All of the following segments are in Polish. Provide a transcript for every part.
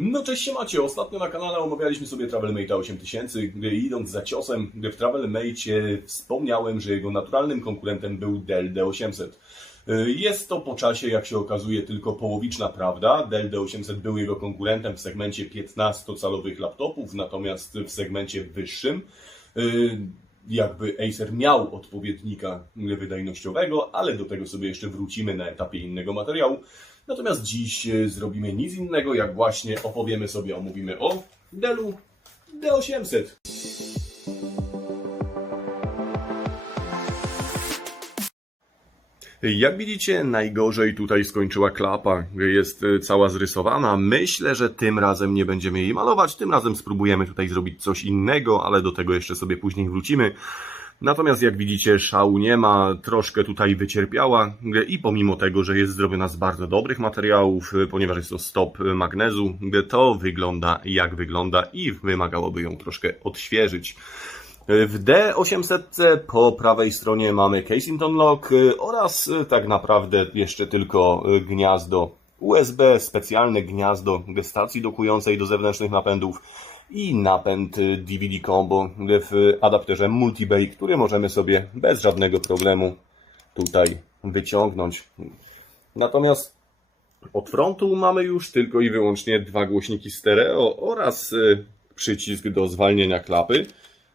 No cześć się macie, ostatnio na kanale omawialiśmy sobie Travelmate'a 8000, gdy idąc za ciosem, gdy w Travelmate wspomniałem, że jego naturalnym konkurentem był Dell D800. Jest to po czasie, jak się okazuje, tylko połowiczna prawda. Dell D800 był jego konkurentem w segmencie 15-calowych laptopów, natomiast w segmencie wyższym jakby Acer miał odpowiednika wydajnościowego, ale do tego sobie jeszcze wrócimy na etapie innego materiału. Natomiast dziś zrobimy nic innego, jak właśnie omówimy o Dellu D800. Jak widzicie, najgorzej tutaj skończyła klapa. Jest cała zrysowana. Myślę, że tym razem nie będziemy jej malować. Tym razem spróbujemy tutaj zrobić coś innego, ale do tego jeszcze sobie później wrócimy. Natomiast jak widzicie, szału nie ma, troszkę tutaj wycierpiała i pomimo tego, że jest zrobiona z bardzo dobrych materiałów, ponieważ jest to stop magnezu, to wygląda jak wygląda i wymagałoby ją troszkę odświeżyć. W D800 po prawej stronie mamy Casington Lock oraz tak naprawdę jeszcze tylko gniazdo USB, specjalne gniazdo stacji dokującej do zewnętrznych napędów i napęd DVD Combo w adapterze Multibay, który możemy sobie bez żadnego problemu tutaj wyciągnąć. Natomiast od frontu mamy już tylko i wyłącznie dwa głośniki stereo oraz przycisk do zwalnienia klapy,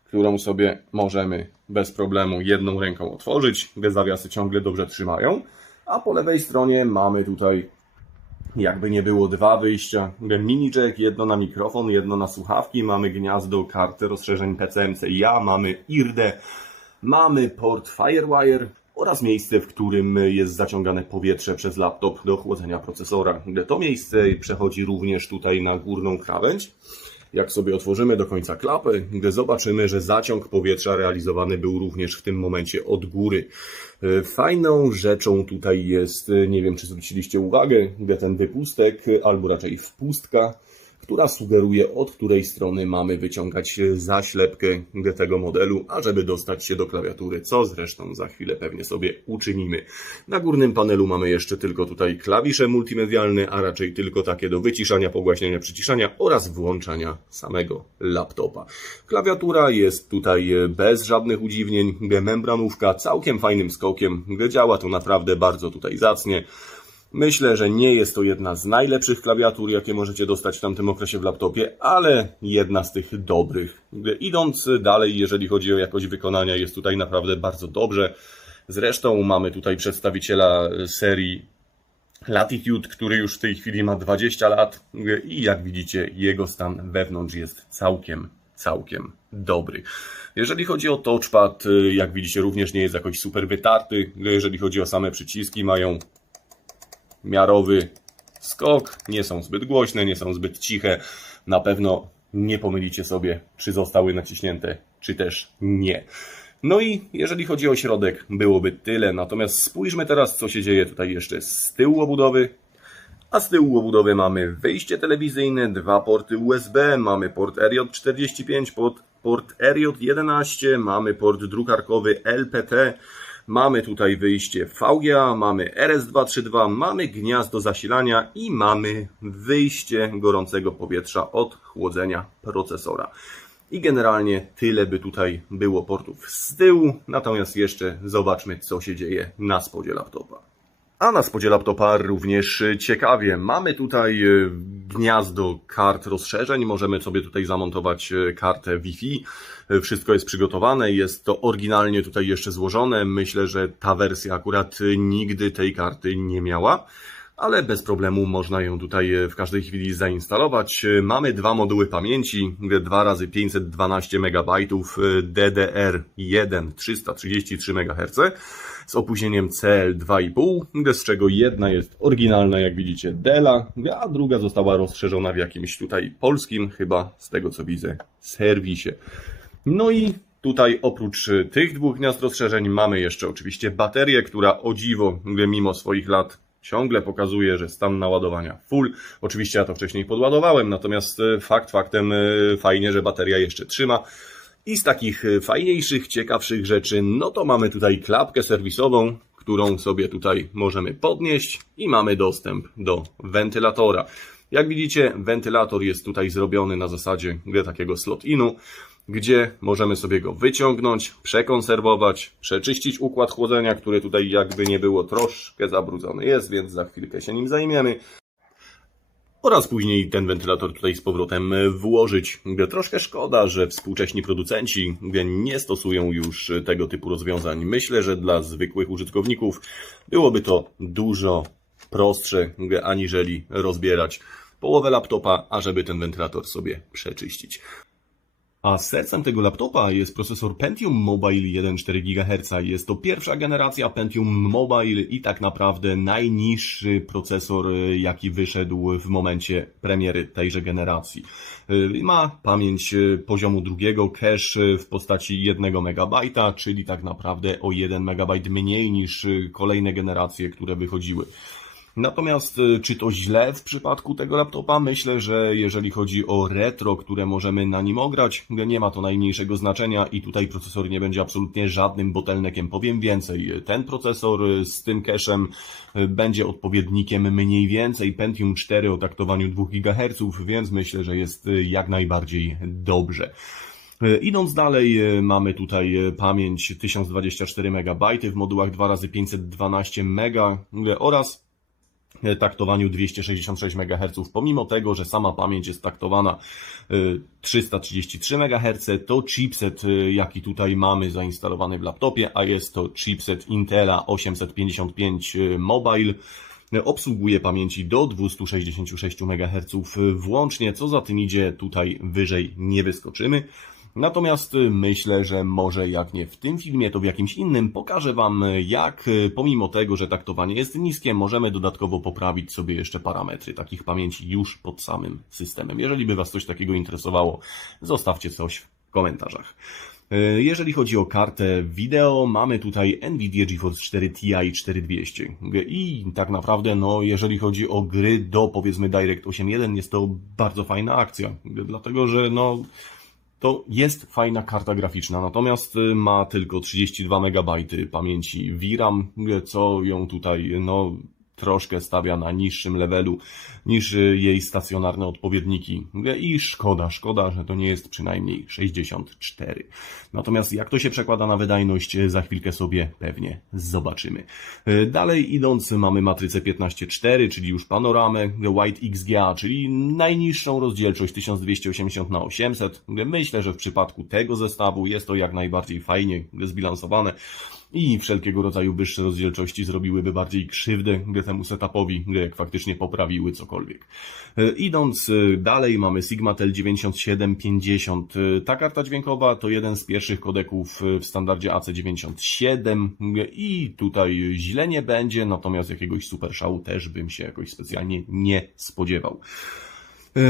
którą sobie możemy bez problemu jedną ręką otworzyć. Zawiasy ciągle dobrze trzymają. A po lewej stronie mamy tutaj, jakby nie było, dwa wyjścia. Mini jack, jedno na mikrofon, jedno na słuchawki. Mamy gniazdo karty rozszerzeń PCM-CIA, mamy IRDE, mamy port FireWire oraz miejsce, w którym jest zaciągane powietrze przez laptop do chłodzenia procesora. To miejsce przechodzi również tutaj na górną krawędź. Jak sobie otworzymy do końca klapę, gdy zobaczymy, że zaciąg powietrza realizowany był również w tym momencie od góry. Fajną rzeczą tutaj jest, nie wiem czy zwróciliście uwagę, ten wypustek, albo raczej wpustka, która sugeruje, od której strony mamy wyciągać zaślepkę tego modelu, ażeby dostać się do klawiatury, co zresztą za chwilę pewnie sobie uczynimy. Na górnym panelu mamy jeszcze tylko tutaj klawisze multimedialne, a raczej tylko takie do wyciszania, pogłaśniania, przyciszania oraz włączania samego laptopa. Klawiatura jest tutaj bez żadnych udziwnień, membranówka całkiem fajnym skokiem, działa to naprawdę bardzo tutaj zacnie. Myślę, że nie jest to jedna z najlepszych klawiatur, jakie możecie dostać w tamtym okresie w laptopie, ale jedna z tych dobrych. Idąc dalej, jeżeli chodzi o jakość wykonania, jest tutaj naprawdę bardzo dobrze. Zresztą mamy tutaj przedstawiciela serii Latitude, który już w tej chwili ma 20 lat i jak widzicie, jego stan wewnątrz jest całkiem dobry. Jeżeli chodzi o touchpad, jak widzicie, również nie jest jakoś super wytarty. Jeżeli chodzi o same przyciski, mają miarowy skok, nie są zbyt głośne, nie są zbyt ciche. Na pewno nie pomylicie sobie, czy zostały naciśnięte, czy też nie. No i jeżeli chodzi o środek, byłoby tyle. Natomiast spójrzmy teraz, co się dzieje tutaj jeszcze z tyłu obudowy. A z tyłu obudowy mamy wyjście telewizyjne, dwa porty USB, mamy port RJ45, port RJ11, mamy port drukarkowy LPT, mamy tutaj wyjście VGA, mamy RS232, mamy gniazdo zasilania i mamy wyjście gorącego powietrza od chłodzenia procesora. I generalnie tyle by tutaj było portów z tyłu, natomiast jeszcze zobaczmy, co się dzieje na spodzie laptopa. A na spodzie laptopa również ciekawie. Mamy tutaj gniazdo kart rozszerzeń. Możemy sobie tutaj zamontować kartę Wi-Fi. Wszystko jest przygotowane. Jest to oryginalnie tutaj jeszcze złożone. Myślę, że ta wersja akurat nigdy tej karty nie miała, ale bez problemu można ją tutaj w każdej chwili zainstalować. Mamy dwa moduły pamięci, 2x512 MB DDR1 333 MHz z opóźnieniem CL2,5, z czego jedna jest oryginalna, jak widzicie, Della, a druga została rozszerzona w jakimś tutaj polskim, chyba z tego co widzę, serwisie. No i tutaj oprócz tych dwóch gniazd rozszerzeń mamy jeszcze oczywiście baterię, która o dziwo, mimo swoich lat, ciągle pokazuje, że stan naładowania full. Oczywiście ja to wcześniej podładowałem, natomiast fakt faktem fajnie, że bateria jeszcze trzyma. I z takich fajniejszych, ciekawszych rzeczy, no to mamy tutaj klapkę serwisową, którą sobie tutaj możemy podnieść i mamy dostęp do wentylatora. Jak widzicie, wentylator jest tutaj zrobiony na zasadzie takiego slot-inu, gdzie możemy sobie go wyciągnąć, przekonserwować, przeczyścić układ chłodzenia, który tutaj jakby nie było troszkę zabrudzony jest, więc za chwilkę się nim zajmiemy. Oraz później ten wentylator tutaj z powrotem włożyć. Troszkę szkoda, że współcześni producenci nie stosują już tego typu rozwiązań. Myślę, że dla zwykłych użytkowników byłoby to dużo prostsze, aniżeli rozbierać połowę laptopa, ażeby ten wentylator sobie przeczyścić. A sercem tego laptopa jest procesor Pentium Mobile 1,4 GHz. Jest to pierwsza generacja Pentium Mobile i tak naprawdę najniższy procesor, jaki wyszedł w momencie premiery tejże generacji. Ma pamięć poziomu drugiego, cache w postaci 1 MB, czyli tak naprawdę o 1 MB mniej niż kolejne generacje, które wychodziły. Natomiast czy to źle w przypadku tego laptopa? Myślę, że jeżeli chodzi o retro, które możemy na nim ograć, nie ma to najmniejszego znaczenia i tutaj procesor nie będzie absolutnie żadnym bottleneckiem. Powiem więcej, ten procesor z tym cache'em będzie odpowiednikiem mniej więcej Pentium 4 o taktowaniu 2 GHz, więc myślę, że jest jak najbardziej dobrze. Idąc dalej, mamy tutaj pamięć 1024 MB w modułach 2x512 MB oraz taktowaniu 266 MHz. Pomimo tego, że sama pamięć jest taktowana 333 MHz, to chipset, jaki tutaj mamy zainstalowany w laptopie, a jest to chipset Intela 855 Mobile, obsługuje pamięci do 266 MHz włącznie, co za tym idzie, tutaj wyżej nie wyskoczymy. Natomiast myślę, że może jak nie w tym filmie, to w jakimś innym pokażę Wam, jak pomimo tego, że taktowanie jest niskie, możemy dodatkowo poprawić sobie jeszcze parametry takich pamięci już pod samym systemem. Jeżeli by Was coś takiego interesowało, zostawcie coś w komentarzach. Jeżeli chodzi o kartę wideo, mamy tutaj Nvidia GeForce 4 Ti 4200 i tak naprawdę, jeżeli chodzi o gry do powiedzmy DirectX 8.1, jest to bardzo fajna akcja, dlatego że to jest fajna karta graficzna, natomiast ma tylko 32 MB pamięci VRAM, co ją tutaj troszkę stawia na niższym levelu niż jej stacjonarne odpowiedniki. I szkoda, że to nie jest przynajmniej 64. Natomiast jak to się przekłada na wydajność, za chwilkę sobie pewnie zobaczymy. Dalej idąc, mamy matrycę 15:4, czyli już panoramę, Wide XGA, czyli najniższą rozdzielczość 1280x800. Myślę, że w przypadku tego zestawu jest to jak najbardziej fajnie zbilansowane i wszelkiego rodzaju wyższe rozdzielczości zrobiłyby bardziej krzywdę temu setupowi, jak faktycznie poprawiły cokolwiek. Idąc dalej, mamy Sigmatel 9750. Ta karta dźwiękowa to jeden z pierwszych kodeków w standardzie AC97 i tutaj źle nie będzie, natomiast jakiegoś super szału też bym się jakoś specjalnie nie spodziewał.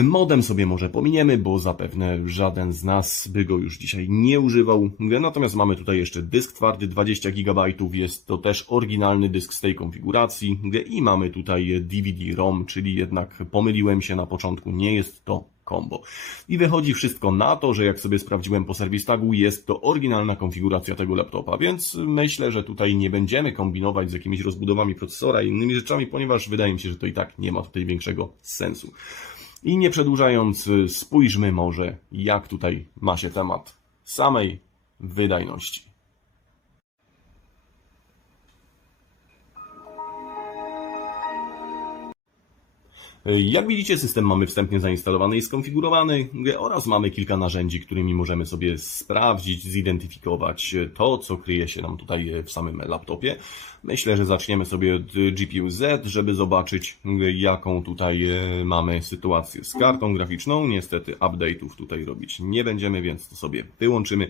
Modem sobie może pominiemy, bo zapewne żaden z nas by go już dzisiaj nie używał. Natomiast mamy tutaj jeszcze dysk twardy 20 GB, jest to też oryginalny dysk z tej konfiguracji i mamy tutaj DVD-ROM, czyli jednak pomyliłem się na początku, nie jest to combo. I wychodzi wszystko na to, że jak sobie sprawdziłem po serwis tagu, jest to oryginalna konfiguracja tego laptopa, więc myślę, że tutaj nie będziemy kombinować z jakimiś rozbudowami procesora i innymi rzeczami, ponieważ wydaje mi się, że to i tak nie ma tutaj większego sensu. I nie przedłużając, spójrzmy może, jak tutaj ma się temat samej wydajności. Jak widzicie, system mamy wstępnie zainstalowany i skonfigurowany oraz mamy kilka narzędzi, którymi możemy sobie sprawdzić, zidentyfikować to, co kryje się nam tutaj w samym laptopie. Myślę, że zaczniemy sobie od GPU Z, żeby zobaczyć, jaką tutaj mamy sytuację z kartą graficzną. Niestety update'ów tutaj robić nie będziemy, więc to sobie wyłączymy.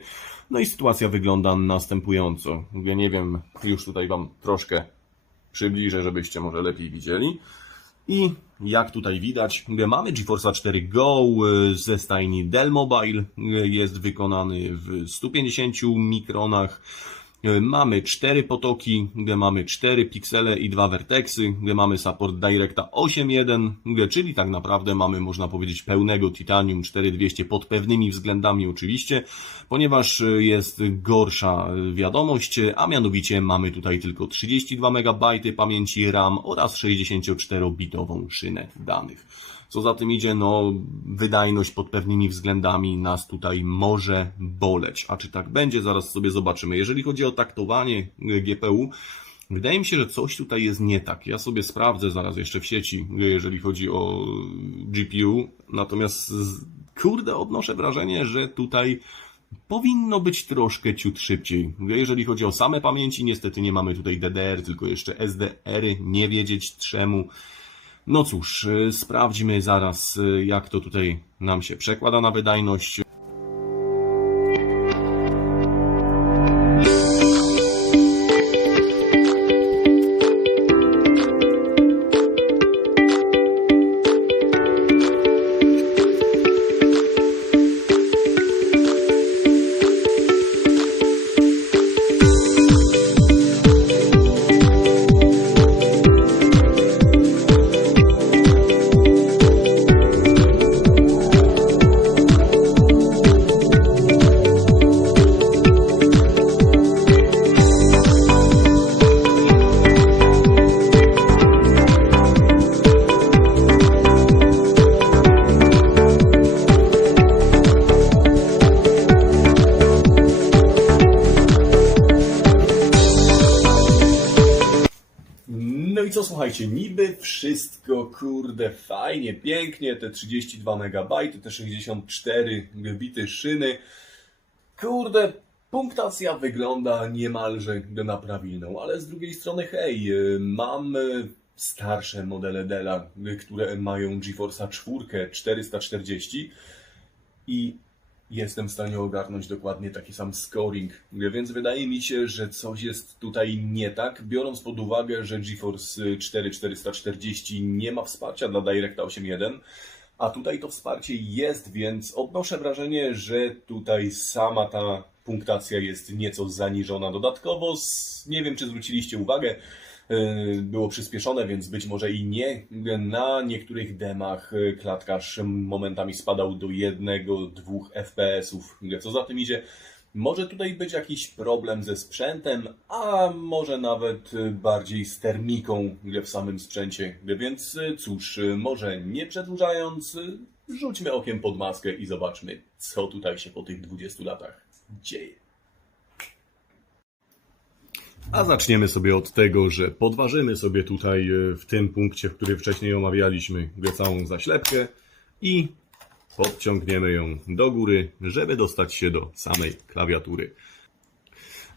No i sytuacja wygląda następująco. Ja nie wiem, już tutaj Wam troszkę przybliżę, żebyście może lepiej widzieli. I jak tutaj widać, mamy GeForce'a 4 Go ze stajni Dell Mobile, jest wykonany w 150 mikronach. Mamy 4 potoki, mamy 4 piksele i 2 vertexy, mamy support DirectX 8.1, czyli tak naprawdę mamy, można powiedzieć, pełnego Titanium 4200 pod pewnymi względami oczywiście, ponieważ jest gorsza wiadomość, a mianowicie mamy tutaj tylko 32 MB pamięci RAM oraz 64-bitową szynę danych. Co za tym idzie, no wydajność pod pewnymi względami nas tutaj może boleć. A czy tak będzie, zaraz sobie zobaczymy. Jeżeli chodzi o taktowanie GPU, wydaje mi się, że coś tutaj jest nie tak. Ja sobie sprawdzę zaraz jeszcze w sieci, jeżeli chodzi o GPU. Natomiast kurde, odnoszę wrażenie, że tutaj powinno być troszkę ciut szybciej. Jeżeli chodzi o same pamięci, niestety nie mamy tutaj DDR, tylko jeszcze SDR-y, nie wiedzieć czemu. No cóż, sprawdźmy zaraz, jak to tutaj nam się przekłada na wydajność. No i co, słuchajcie, niby wszystko, kurde, fajnie, pięknie, te 32 MB, te 64 bity szyny, kurde, punktacja wygląda niemalże na prawilną, ale z drugiej strony, hej, mam starsze modele Della, które mają GeForce'a 4 440 i jestem w stanie ogarnąć dokładnie taki sam scoring, więc wydaje mi się, że coś jest tutaj nie tak, biorąc pod uwagę, że GeForce 4 440 nie ma wsparcia dla DirectX 8.1, a tutaj to wsparcie jest, więc odnoszę wrażenie, że tutaj sama ta punktacja jest nieco zaniżona dodatkowo. Nie wiem, czy zwróciliście uwagę, było przyspieszone, więc być może i nie. Na niektórych demach klatkarz momentami spadał do 1-2 FPS-ów. Co za tym idzie, może tutaj być jakiś problem ze sprzętem, a może nawet bardziej z termiką w samym sprzęcie. Więc cóż, może nie przedłużając, rzućmy okiem pod maskę i zobaczmy, co tutaj się po tych 20 latach dzieje. A zaczniemy sobie od tego, że podważymy sobie tutaj w tym punkcie, w którym wcześniej omawialiśmy, całą zaślepkę i podciągniemy ją do góry, żeby dostać się do samej klawiatury.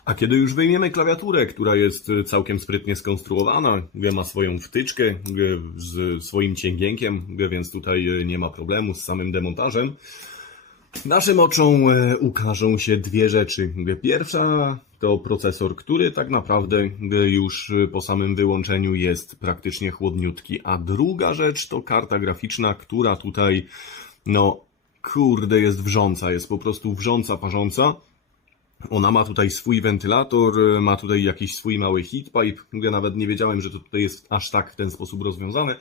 A kiedy już wyjmiemy klawiaturę, która jest całkiem sprytnie skonstruowana, ma swoją wtyczkę z swoim cięgienkiem, więc tutaj nie ma problemu z samym demontażem, naszym oczom ukażą się dwie rzeczy. Pierwsza to procesor, który tak naprawdę już po samym wyłączeniu jest praktycznie chłodniutki, a druga rzecz to karta graficzna, która tutaj, no kurde, jest wrząca, jest po prostu wrząca, parząca. Ona ma tutaj swój wentylator, ma tutaj jakiś swój mały heatpipe. Ja nawet nie wiedziałem, że to tutaj jest aż tak w ten sposób rozwiązane.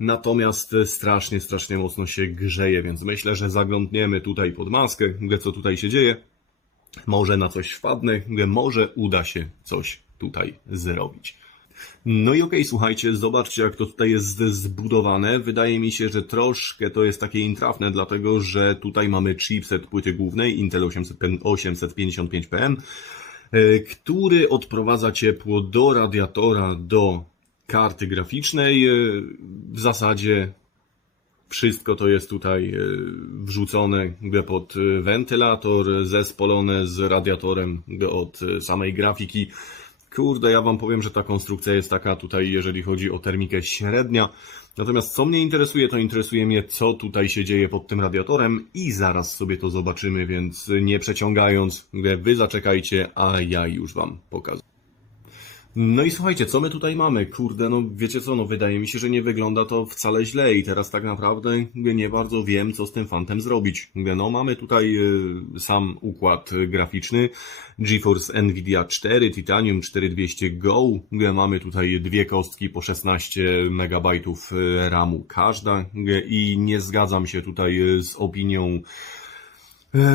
Natomiast strasznie mocno się grzeje, więc myślę, że zaglądniemy tutaj pod maskę, co tutaj się dzieje. Może na coś wpadnę, może uda się coś tutaj zrobić. No i okej, słuchajcie, zobaczcie, jak to tutaj jest zbudowane. Wydaje mi się, że troszkę to jest takie intrafne, dlatego że tutaj mamy chipset płyty głównej Intel 855PM, który odprowadza ciepło do radiatora, do karty graficznej. W zasadzie wszystko to jest tutaj wrzucone pod wentylator, zespolone z radiatorem od samej grafiki. Kurde, ja wam powiem, że ta konstrukcja jest taka tutaj, jeżeli chodzi o termikę, średnia. Natomiast co mnie interesuje, to interesuje mnie, co tutaj się dzieje pod tym radiatorem i zaraz sobie to zobaczymy, więc nie przeciągając, wy zaczekajcie, a ja już wam pokażę. No i słuchajcie, co my tutaj mamy? Kurde, no wiecie co, no wydaje mi się, że nie wygląda to wcale źle i teraz tak naprawdę nie bardzo wiem, co z tym fantem zrobić. No mamy tutaj sam układ graficzny, GeForce NVIDIA 4, Titanium 4200 Go, mamy tutaj dwie kostki po 16 MB RAMu każda i nie zgadzam się tutaj z opinią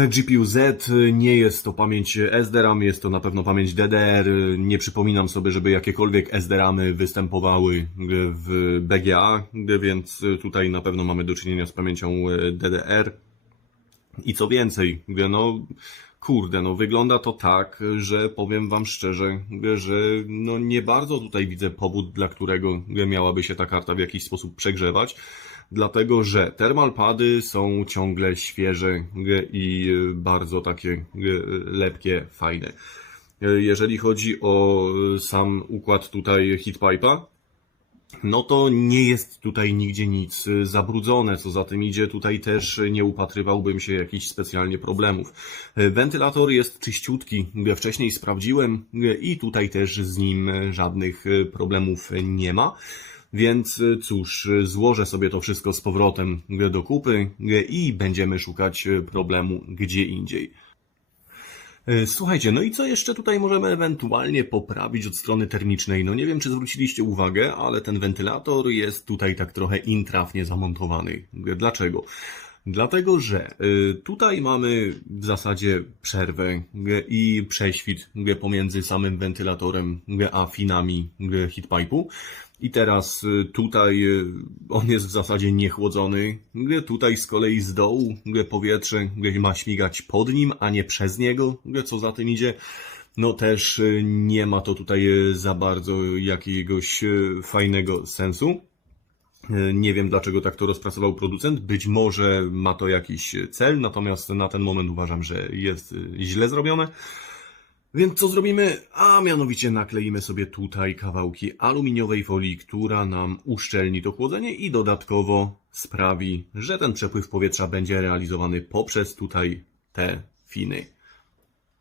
GPU Z, nie jest to pamięć SDRAM, jest to na pewno pamięć DDR. Nie przypominam sobie, żeby jakiekolwiek SDRAMy występowały w BGA, więc tutaj na pewno mamy do czynienia z pamięcią DDR. I co więcej, no kurde, no wygląda to tak, że powiem wam szczerze, że no nie bardzo tutaj widzę powód, dla którego miałaby się ta karta w jakiś sposób przegrzewać. Dlatego, że thermalpady są ciągle świeże i bardzo takie lepkie, fajne. Jeżeli chodzi o sam układ tutaj heatpipe'a, no to nie jest tutaj nigdzie nic zabrudzone, co za tym idzie, tutaj też nie upatrywałbym się jakichś specjalnie problemów. Wentylator jest czyściutki, wcześniej sprawdziłem i tutaj też z nim żadnych problemów nie ma. Więc cóż, złożę sobie to wszystko z powrotem do kupy i będziemy szukać problemu gdzie indziej. Słuchajcie, no i co jeszcze tutaj możemy ewentualnie poprawić od strony termicznej? No nie wiem, czy zwróciliście uwagę, ale ten wentylator jest tutaj tak trochę intrafnie zamontowany. Dlaczego? Dlatego, że tutaj mamy w zasadzie przerwę i prześwit pomiędzy samym wentylatorem a finami heatpipe'u. I teraz tutaj on jest w zasadzie niechłodzony. Tutaj z kolei z dołu powietrze ma śmigać pod nim, a nie przez niego. Co za tym idzie? No też nie ma to tutaj za bardzo jakiegoś fajnego sensu. Nie wiem, dlaczego tak to rozpracował producent. Być może ma to jakiś cel, natomiast na ten moment uważam, że jest źle zrobione. Więc co zrobimy? A mianowicie nakleimy sobie tutaj kawałki aluminiowej folii, która nam uszczelni to chłodzenie i dodatkowo sprawi, że ten przepływ powietrza będzie realizowany poprzez tutaj te finy.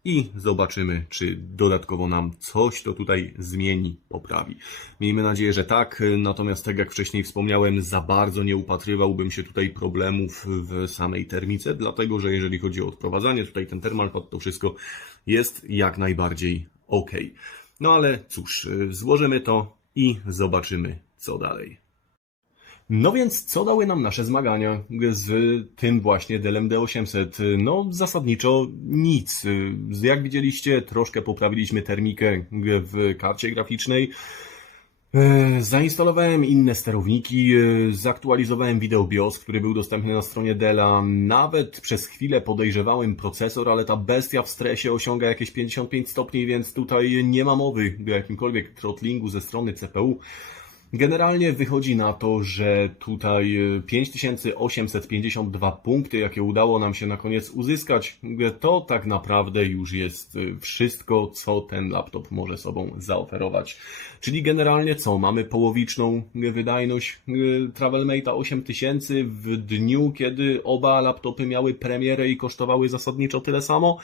I zobaczymy, czy dodatkowo nam coś to tutaj zmieni, poprawi. Miejmy nadzieję, że tak, natomiast tak jak wcześniej wspomniałem, za bardzo nie upatrywałbym się tutaj problemów w samej termice, dlatego że jeżeli chodzi o odprowadzanie, tutaj ten thermalpad, to wszystko jest jak najbardziej ok. No ale cóż, złożymy to i zobaczymy, co dalej. No więc co dały nam nasze zmagania z tym właśnie Dell'em D800? No zasadniczo nic. Jak widzieliście, troszkę poprawiliśmy termikę w karcie graficznej. Zainstalowałem inne sterowniki, zaktualizowałem wideo BIOS, który był dostępny na stronie Della. Nawet przez chwilę podejrzewałem procesor, ale ta bestia w stresie osiąga jakieś 55 stopni, więc tutaj nie ma mowy o jakimkolwiek throttlingu ze strony CPU. Generalnie wychodzi na to, że tutaj 5852 punkty, jakie udało nam się na koniec uzyskać, to tak naprawdę już jest wszystko, co ten laptop może sobą zaoferować. Czyli generalnie co? Mamy połowiczną wydajność Travelmate'a 8000 w dniu, kiedy oba laptopy miały premierę i kosztowały zasadniczo tyle samo.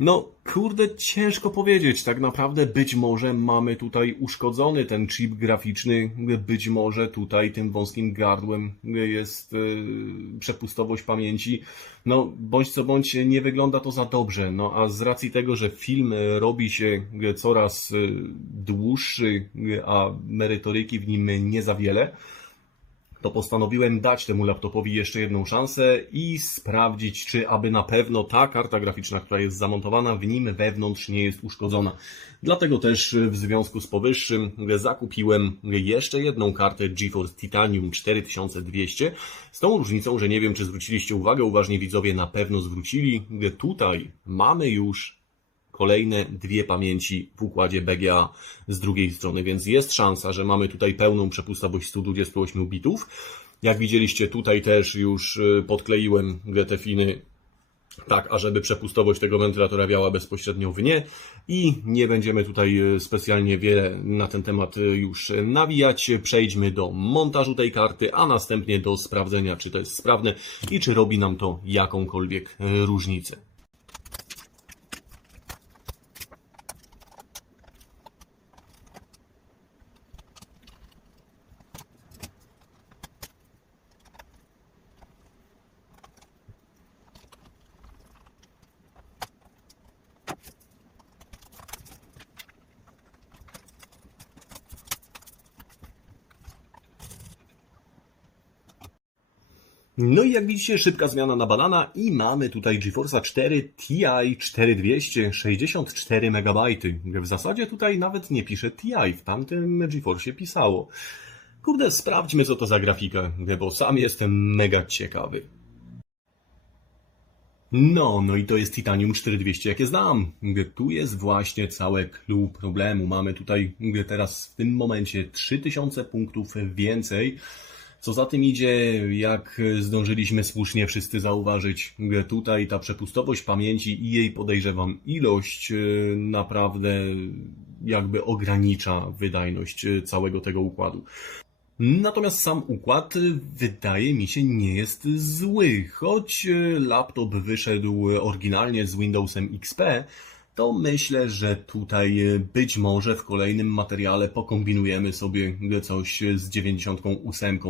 No, kurde, ciężko powiedzieć. Tak naprawdę być może mamy tutaj uszkodzony ten chip graficzny, być może tutaj tym wąskim gardłem jest przepustowość pamięci. No, bądź co bądź nie wygląda to za dobrze. No, a z racji tego, że film robi się coraz dłuższy, a merytoryki w nim nie za wiele, to postanowiłem dać temu laptopowi jeszcze jedną szansę i sprawdzić, czy aby na pewno ta karta graficzna, która jest zamontowana w nim wewnątrz, nie jest uszkodzona. Dlatego też w związku z powyższym zakupiłem jeszcze jedną kartę GeForce Titanium 4200, z tą różnicą, że nie wiem, czy zwróciliście uwagę, uważni widzowie na pewno zwrócili. Tutaj mamy już kolejne dwie pamięci w układzie BGA z drugiej strony, więc jest szansa, że mamy tutaj pełną przepustowość 128 bitów. Jak widzieliście, tutaj też już podkleiłem te finy tak, ażeby przepustowość tego wentylatora wiała bezpośrednio w nie i nie będziemy tutaj specjalnie wiele na ten temat już nawijać. Przejdźmy do montażu tej karty, a następnie do sprawdzenia, czy to jest sprawne i czy robi nam to jakąkolwiek różnicę. No i jak widzicie, szybka zmiana na banana i mamy tutaj GeForce'a 4 Ti 4200, 64 MB. W zasadzie tutaj nawet nie pisze Ti, w tamtym GeForce'ie pisało. Kurde, sprawdźmy co to za grafika, bo sam jestem mega ciekawy. No i to jest Titanium 4200, jakie znam. Tu jest właśnie całe clue problemu. Mamy tutaj teraz w tym momencie 3000 punktów więcej. Co za tym idzie, jak zdążyliśmy słusznie wszyscy zauważyć, tutaj ta przepustowość pamięci i jej, podejrzewam, ilość naprawdę jakby ogranicza wydajność całego tego układu. Natomiast sam układ wydaje mi się nie jest zły, choć laptop wyszedł oryginalnie z Windowsem XP, to myślę, że tutaj być może w kolejnym materiale pokombinujemy sobie coś z 98.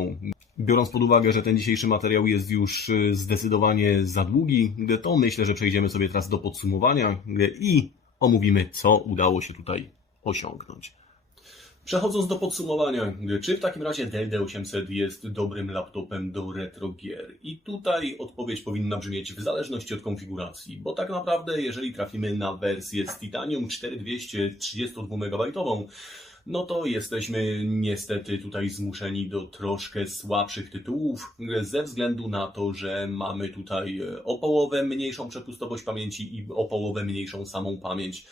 Biorąc pod uwagę, że ten dzisiejszy materiał jest już zdecydowanie za długi, to myślę, że przejdziemy sobie teraz do podsumowania i omówimy, co udało się tutaj osiągnąć. Przechodząc do podsumowania, czy w takim razie Dell D800 jest dobrym laptopem do retro gier? I tutaj odpowiedź powinna brzmieć w zależności od konfiguracji, bo tak naprawdę jeżeli trafimy na wersję z Titanium 4200 32 MB, no to jesteśmy niestety tutaj zmuszeni do troszkę słabszych tytułów, ze względu na to, że mamy tutaj o połowę mniejszą przepustowość pamięci i o połowę mniejszą samą pamięć.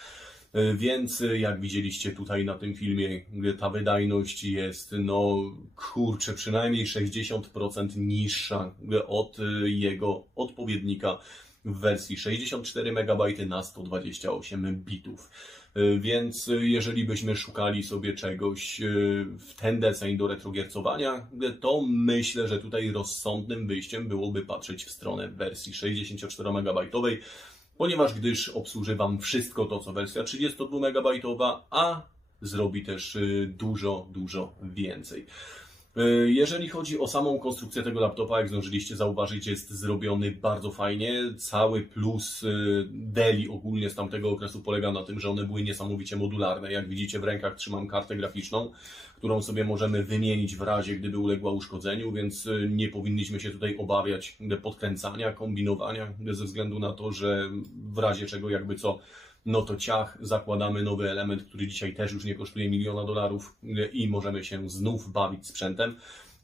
Więc jak widzieliście tutaj na tym filmie, ta wydajność jest, no kurczę, przynajmniej 60% niższa od jego odpowiednika w wersji 64 MB na 128 bitów. Więc jeżeli byśmy szukali sobie czegoś w ten deseń do retrogiercowania, to myślę, że tutaj rozsądnym wyjściem byłoby patrzeć w stronę wersji 64 MB, ponieważ gdyż obsłuży Wam wszystko to, co wersja 32 MB, a zrobi też dużo więcej. Jeżeli chodzi o samą konstrukcję tego laptopa, jak zdążyliście zauważyć, jest zrobiony bardzo fajnie. Cały plus Delli ogólnie z tamtego okresu polega na tym, że one były niesamowicie modularne. Jak widzicie, w rękach trzymam kartę graficzną, którą sobie możemy wymienić w razie, gdyby uległa uszkodzeniu, więc nie powinniśmy się tutaj obawiać podkręcania, kombinowania, ze względu na to, że w razie czego jakby co, no to ciach, zakładamy nowy element, który dzisiaj też już nie kosztuje $1 miliona i możemy się znów bawić sprzętem.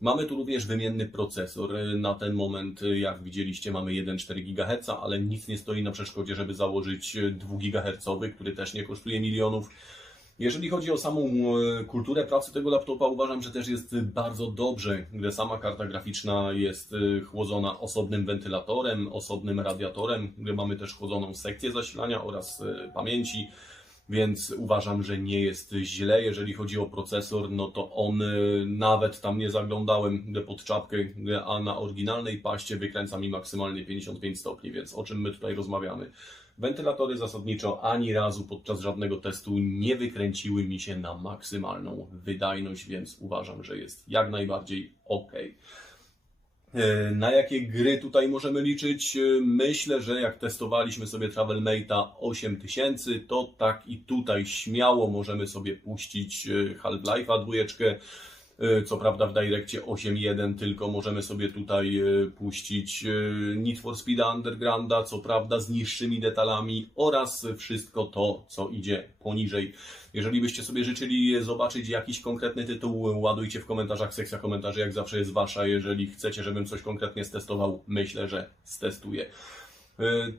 Mamy tu również wymienny procesor. Na ten moment, jak widzieliście, mamy 1,4 GHz, ale nic nie stoi na przeszkodzie, żeby założyć 2 GHz, który też nie kosztuje milionów. Jeżeli chodzi o samą kulturę pracy tego laptopa, uważam, że też jest bardzo dobrze, gdy sama karta graficzna jest chłodzona osobnym wentylatorem, osobnym radiatorem, gdy mamy też chłodzoną sekcję zasilania oraz pamięci, więc uważam, że nie jest źle. Jeżeli chodzi o procesor, no to on nawet tam nie zaglądałem pod czapkę, a na oryginalnej paście wykręca mi maksymalnie 55 stopni, więc o czym my tutaj rozmawiamy? Wentylatory zasadniczo ani razu podczas żadnego testu nie wykręciły mi się na maksymalną wydajność, więc uważam, że jest jak najbardziej ok. Na jakie gry tutaj możemy liczyć? Myślę, że jak testowaliśmy sobie Travelmate'a 8000, to tak i tutaj śmiało możemy sobie puścić Half-Life'a 2. Co prawda w Direccie 8.1 tylko możemy sobie tutaj puścić Need for Speed Undergrounda, co prawda z niższymi detalami oraz wszystko to, co idzie poniżej. Jeżeli byście sobie życzyli zobaczyć jakiś konkretny tytuł, ładujcie w komentarzach, sekcja komentarzy jak zawsze jest Wasza. Jeżeli chcecie, żebym coś konkretnie stestował, myślę, że stestuję.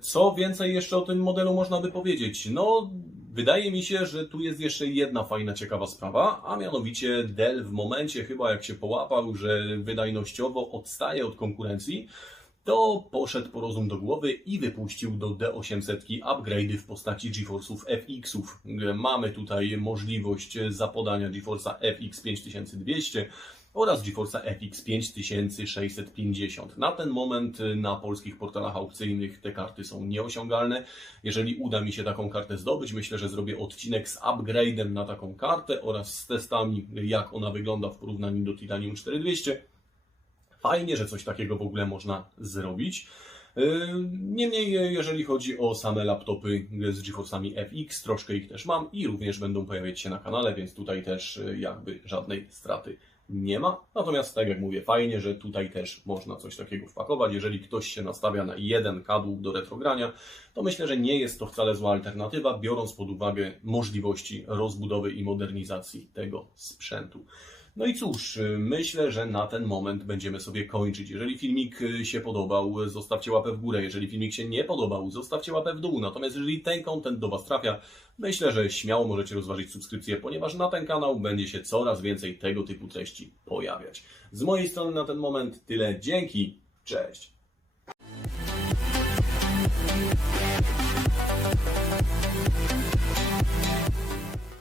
Co więcej jeszcze o tym modelu można by powiedzieć? No, wydaje mi się, że tu jest jeszcze jedna fajna, ciekawa sprawa, a mianowicie Dell w momencie chyba jak się połapał, że wydajnościowo odstaje od konkurencji, to poszedł po rozum do głowy i wypuścił do D800 upgrade'y w postaci GeForce'ów FX-ów. Mamy tutaj możliwość zapodania GeForce'a FX 5200 oraz GeForce'a FX 5650. Na ten moment na polskich portalach aukcyjnych te karty są nieosiągalne. Jeżeli uda mi się taką kartę zdobyć, myślę, że zrobię odcinek z upgrade'em na taką kartę oraz z testami, jak ona wygląda w porównaniu do Titanium 4200. Fajnie, że coś takiego w ogóle można zrobić. Niemniej, jeżeli chodzi o same laptopy z GeForce'ami FX, troszkę ich też mam i również będą pojawiać się na kanale, więc tutaj też jakby żadnej straty nie ma. Natomiast tak jak mówię, fajnie, że tutaj też można coś takiego wpakować. Jeżeli ktoś się nastawia na jeden kadłub do retrogrania, to myślę, że nie jest to wcale zła alternatywa, biorąc pod uwagę możliwości rozbudowy i modernizacji tego sprzętu. No i cóż, myślę, że na ten moment będziemy sobie kończyć. Jeżeli filmik się podobał, zostawcie łapę w górę. Jeżeli filmik się nie podobał, zostawcie łapę w dół. Natomiast jeżeli ten content do Was trafia, myślę, że śmiało możecie rozważyć subskrypcję, ponieważ na ten kanał będzie się coraz więcej tego typu treści pojawiać. Z mojej strony na ten moment tyle. Dzięki, cześć!